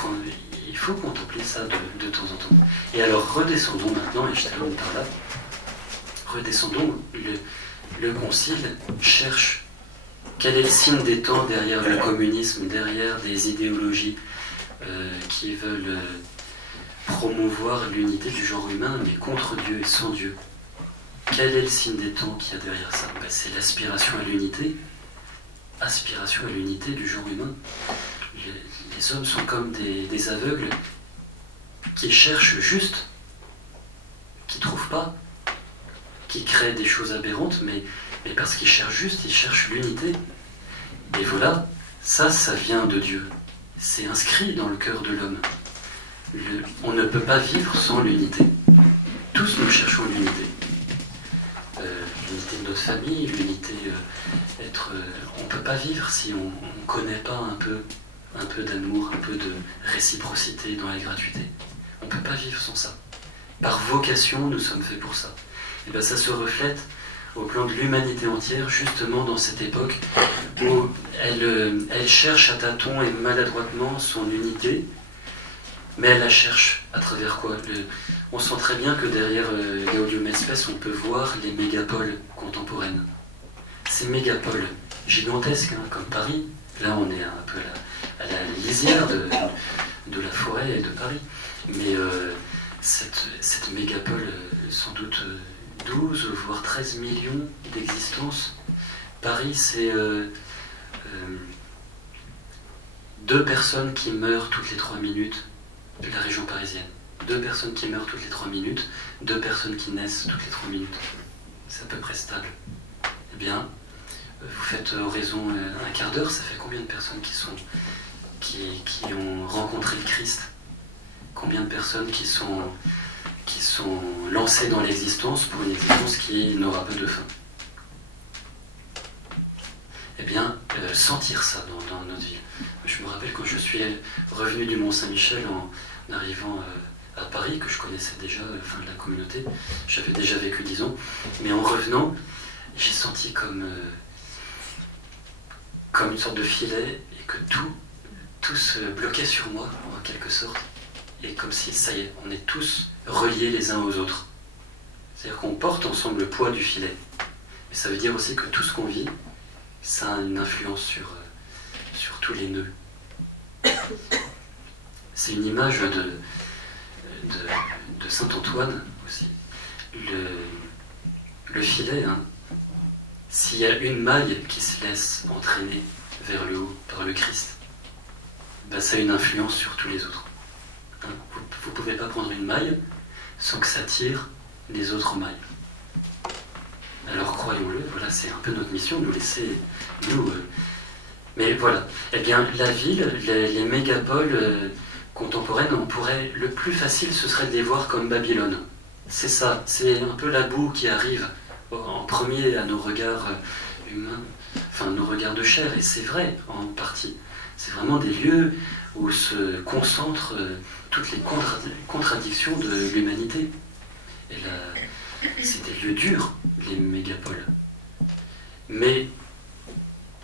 contempler ça de temps en temps. Et alors redescendons maintenant, et je termine par là, redescendons, le Concile cherche quel est le signe des temps derrière le communisme, derrière des idéologies qui veulent promouvoir l'unité du genre humain, mais contre Dieu et sans Dieu. Quel est le signe des temps qu'il y a derrière ça? C'est l'aspiration à l'unité, aspiration à l'unité du genre humain. Les hommes sont comme des aveugles qui cherchent juste, qui ne trouvent pas, qui créent des choses aberrantes, mais parce qu'ils cherchent juste, ils cherchent l'unité. Et voilà, ça vient de Dieu. C'est inscrit dans le cœur de l'homme. On ne peut pas vivre sans l'unité. Tous nous cherchons l'unité. L'unité de notre famille, l'unité on ne peut pas vivre si on ne connaît pas un peu d'amour, un peu de réciprocité dans la gratuité. On ne peut pas vivre sans ça. Par vocation, nous sommes faits pour ça. Et bien ça se reflète au plan de l'humanité entière, justement dans cette époque où elle cherche à tâtons et maladroitement son unité, mais elle la cherche à travers quoi? On sent très bien que derrière Gaudium et Spes, on peut voir les mégapoles contemporaines. Ces mégapoles gigantesques, hein, comme Paris, là on est un peu à la lisière de la forêt et de Paris, mais cette mégapole, sans doute 12 voire 13 millions d'existences. Paris, c'est 2 personnes qui meurent toutes les 3 minutes de la région parisienne. 2 personnes qui meurent toutes les 3 minutes, 2 personnes qui naissent toutes les 3 minutes. C'est à peu près stable. Eh bien, vous faites horizon un quart d'heure, ça fait combien de personnes qui ont rencontré le Christ? Combien de personnes qui sont lancées dans l'existence pour une existence qui n'aura pas de fin? Eh bien, sentir ça dans notre vie. Je me rappelle quand je suis revenu du Mont-Saint-Michel en arrivant à Paris, que je connaissais déjà, la communauté, j'avais déjà vécu 10 ans, mais en revenant, j'ai senti comme une sorte de filet et que tout se bloquait sur moi en quelque sorte. Et comme si, ça y est, on est tous reliés les uns aux autres. C'est-à-dire qu'on porte ensemble le poids du filet. Mais ça veut dire aussi que tout ce qu'on vit, ça a une influence sur tous les nœuds. C'est une image de saint Antoine aussi. Le filet, hein, s'il y a une maille qui se laisse entraîner vers le haut par le Christ, ben ça a une influence sur tous les autres. Hein, vous ne pouvez pas prendre une maille sans que ça tire les autres mailles. Alors croyons-le, voilà, c'est un peu notre mission, nous laisser, mais voilà, eh bien la ville, les mégapoles contemporaines, le plus facile ce serait de les voir comme Babylone. C'est ça, c'est un peu la boue qui arrive en premier à nos regards humains, enfin nos regards de chair, et c'est vrai en partie. C'est vraiment des lieux où se concentrent toutes les contradictions de l'humanité. Et là, c'est des lieux durs, les mégapoles. Mais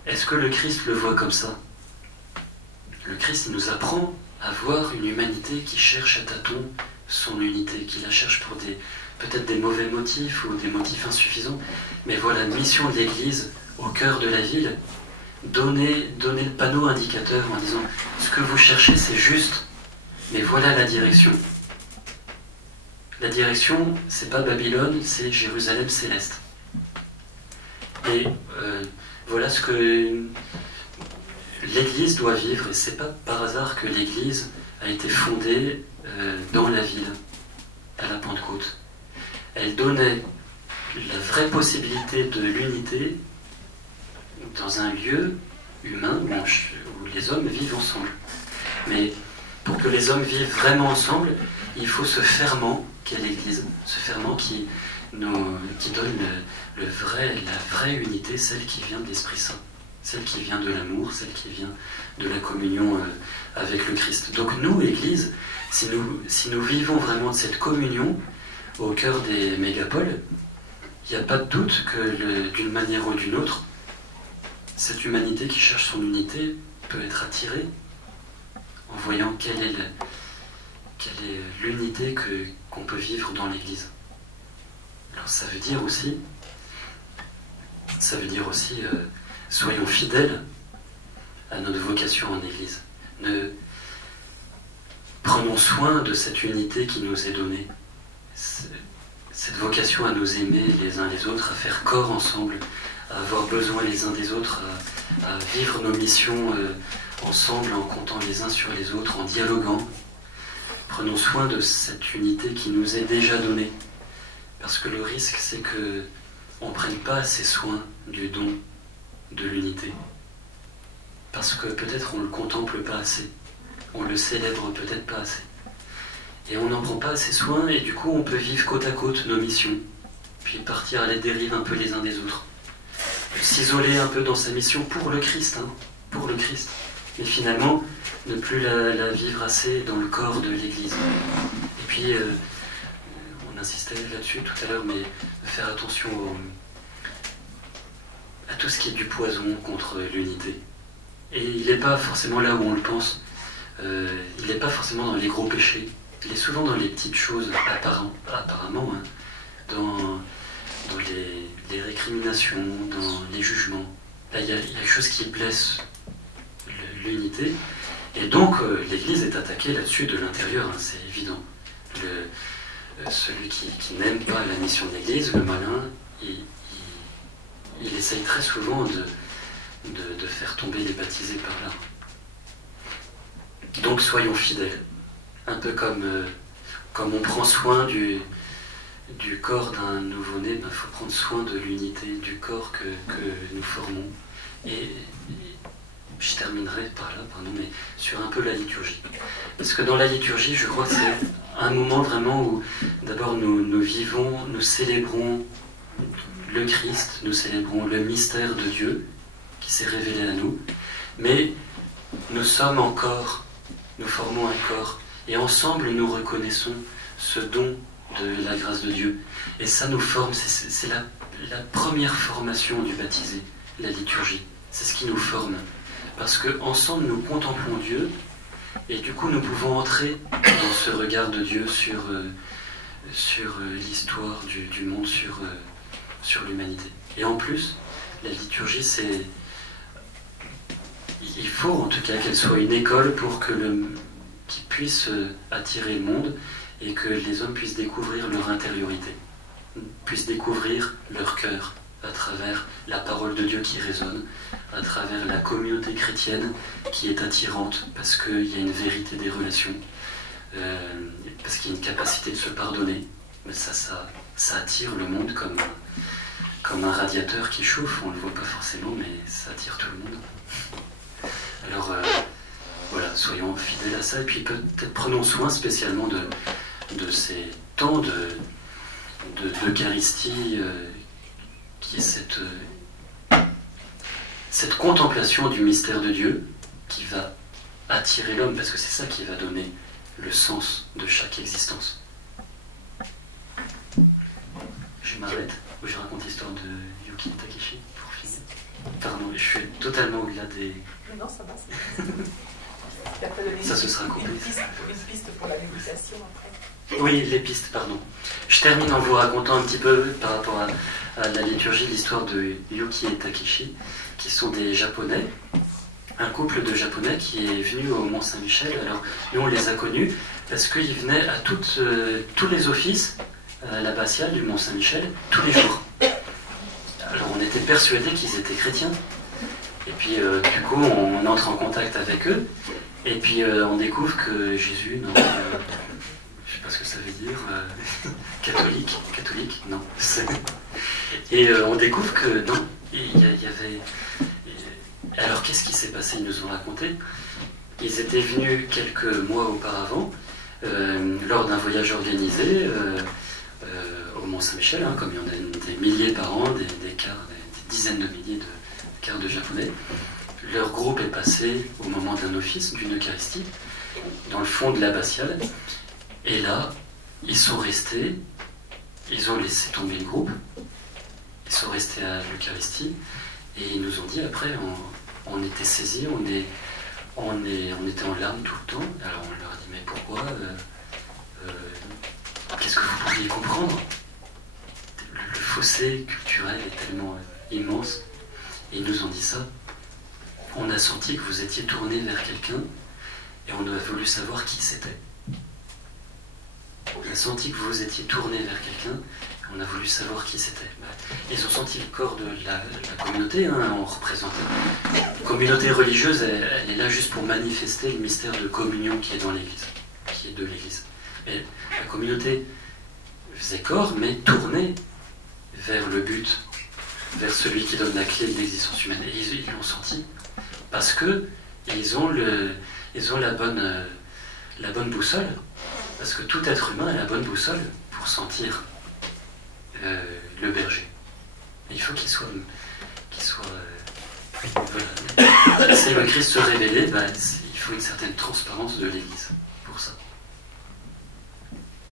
est-ce que le Christ le voit comme ça? Le Christ, il nous apprend à voir une humanité qui cherche à tâtons son unité, qui la cherche pour peut-être des mauvais motifs ou des motifs insuffisants. Mais voilà, une mission de l'Église au cœur de la ville, donner le panneau indicateur en disant ce que vous cherchez c'est juste, mais voilà la direction. La direction, c'est pas Babylone, c'est Jérusalem céleste. Et voilà ce que l'Église doit vivre, et c'est pas par hasard que l'Église a été fondée dans la ville, à la Pentecôte. Elle donnait la vraie possibilité de l'unité dans un lieu humain où les hommes vivent ensemble. Mais pour que les hommes vivent vraiment ensemble, il faut ce ferment qu'est l'Église, ce ferment qui donne la vraie unité, celle qui vient de l'Esprit Saint, celle qui vient de l'amour, celle qui vient de la communion avec le Christ. Donc nous, Église, si nous vivons vraiment de cette communion au cœur des mégapoles, il n'y a pas de doute que d'une manière ou d'une autre, cette humanité qui cherche son unité peut être attirée en voyant quelle est l'unité qu'on peut vivre dans l'Église. Alors ça veut dire aussi soyons fidèles à notre vocation en Église. Prenons soin de cette unité qui nous est donnée, cette vocation à nous aimer les uns les autres, à faire corps ensemble, à avoir besoin les uns des autres, à vivre nos missions ensemble en comptant les uns sur les autres, en dialoguant. Prenons soin de cette unité qui nous est déjà donnée, parce que le risque c'est qu'on ne prenne pas assez soin du don de l'unité, parce que peut-être on ne le contemple pas assez, on le célèbre peut-être pas assez, et on n'en prend pas assez soin, et du coup on peut vivre côte à côte nos missions, puis partir à la dérive un peu les uns des autres, s'isoler un peu dans sa mission pour le Christ, pour le Christ, mais finalement ne plus la vivre assez dans le corps de l'Église. Et puis on insistait là-dessus tout à l'heure, mais faire attention à tout ce qui est du poison contre l'unité. Et il n'est pas forcément là où on le pense, il n'est pas forcément dans les gros péchés, il est souvent dans les petites choses apparemment, dans les récriminations, dans les jugements. Là, il y a quelque chose qui blesse l'unité, et donc l'Église est attaquée là-dessus de l'intérieur, c'est évident. Celui qui n'aime pas la mission de l'Église, le malin, il essaye très souvent de faire tomber les baptisés par là. Donc soyons fidèles, un peu comme on prend soin du corps d'un nouveau-né, il faut prendre soin de l'unité du corps que nous formons. Et je terminerai par là, mais sur un peu la liturgie. Parce que dans la liturgie, je crois que c'est un moment vraiment où d'abord nous vivons, nous célébrons le Christ, nous célébrons le mystère de Dieu qui s'est révélé à nous, mais nous sommes un corps, nous formons un corps, et ensemble nous reconnaissons ce don de la grâce de Dieu. Et ça nous forme, c'est la première formation du baptisé, la liturgie. C'est ce qui nous forme. Parce qu'ensemble, nous contemplons Dieu, et du coup, nous pouvons entrer dans ce regard de Dieu sur l'histoire du monde, sur l'humanité. Et en plus, la liturgie, c'est... Il faut en tout cas qu'elle soit une école pour qui puisse attirer le monde et que les hommes puissent découvrir leur intériorité, puissent découvrir leur cœur à travers la parole de Dieu qui résonne, à travers la communauté chrétienne qui est attirante parce qu'il y a une vérité des relations, parce qu'il y a une capacité de se pardonner. Mais ça attire le monde comme un radiateur qui chauffe, on ne le voit pas forcément, mais ça attire tout le monde. Alors voilà, soyons fidèles à ça, et puis peut-être prenons soin spécialement de ces temps d'Eucharistie, qui est cette contemplation du mystère de Dieu qui va attirer l'homme, parce que c'est ça qui va donner le sens de chaque existence. Je m'arrête, où je raconte l'histoire de Yuki Takeshi pour finir. Pardon, je suis totalement au-delà des... Non, ça va, ça se sera coupé. Une piste pour la méditation après. Oui, les pistes, pardon. Je termine en vous racontant un petit peu par rapport à la liturgie l'histoire de Yuki et Takeshi, qui sont des Japonais, un couple de Japonais qui est venu au Mont-Saint-Michel. Alors, nous, on les a connus parce qu'ils venaient à tous les offices à l'abbatiale du Mont-Saint-Michel tous les jours. Alors, on était persuadés qu'ils étaient chrétiens. Et puis, du coup, on entre en contact avec eux. Et puis, on découvre que Jésus, non, je ne sais pas ce que ça veut dire, catholique, non. Et on découvre que non, il y avait... Alors, qu'est-ce qui s'est passé? Ils nous ont raconté. Ils étaient venus quelques mois auparavant, lors d'un voyage organisé au Mont-Saint-Michel, hein, comme il y en a des milliers par an, des dizaines de milliers de cars de Japonais. Leur groupe est passé au moment d'un office, d'une Eucharistie, dans le fond de l'abbatiale. Et là, ils sont restés, ils ont laissé tomber le groupe, ils sont restés à l'Eucharistie, et ils nous ont dit après, on était saisis, on était en larmes tout le temps. Alors on leur a dit, mais pourquoi qu'est-ce que vous pourriez comprendre? Le fossé culturel est tellement immense. Et ils nous ont dit ça. On a senti que vous étiez tourné vers quelqu'un et on a voulu savoir qui c'était. On a senti que vous étiez tourné vers quelqu'un et on a voulu savoir qui c'était. Ils ont senti le corps de la communauté, hein, en représentant. La communauté religieuse, elle est là juste pour manifester le mystère de communion qui est dans l'Église, qui est de l'Église. Et la communauté faisait corps, mais tournée vers le but, vers celui qui donne la clé de l'existence humaine. Et ils l'ont senti. Parce que ils ont la bonne boussole. Parce que tout être humain a la bonne boussole pour sentir le berger. Et il faut qu'il soit voilà. Si le Christ se révélait, il faut une certaine transparence de l'Église.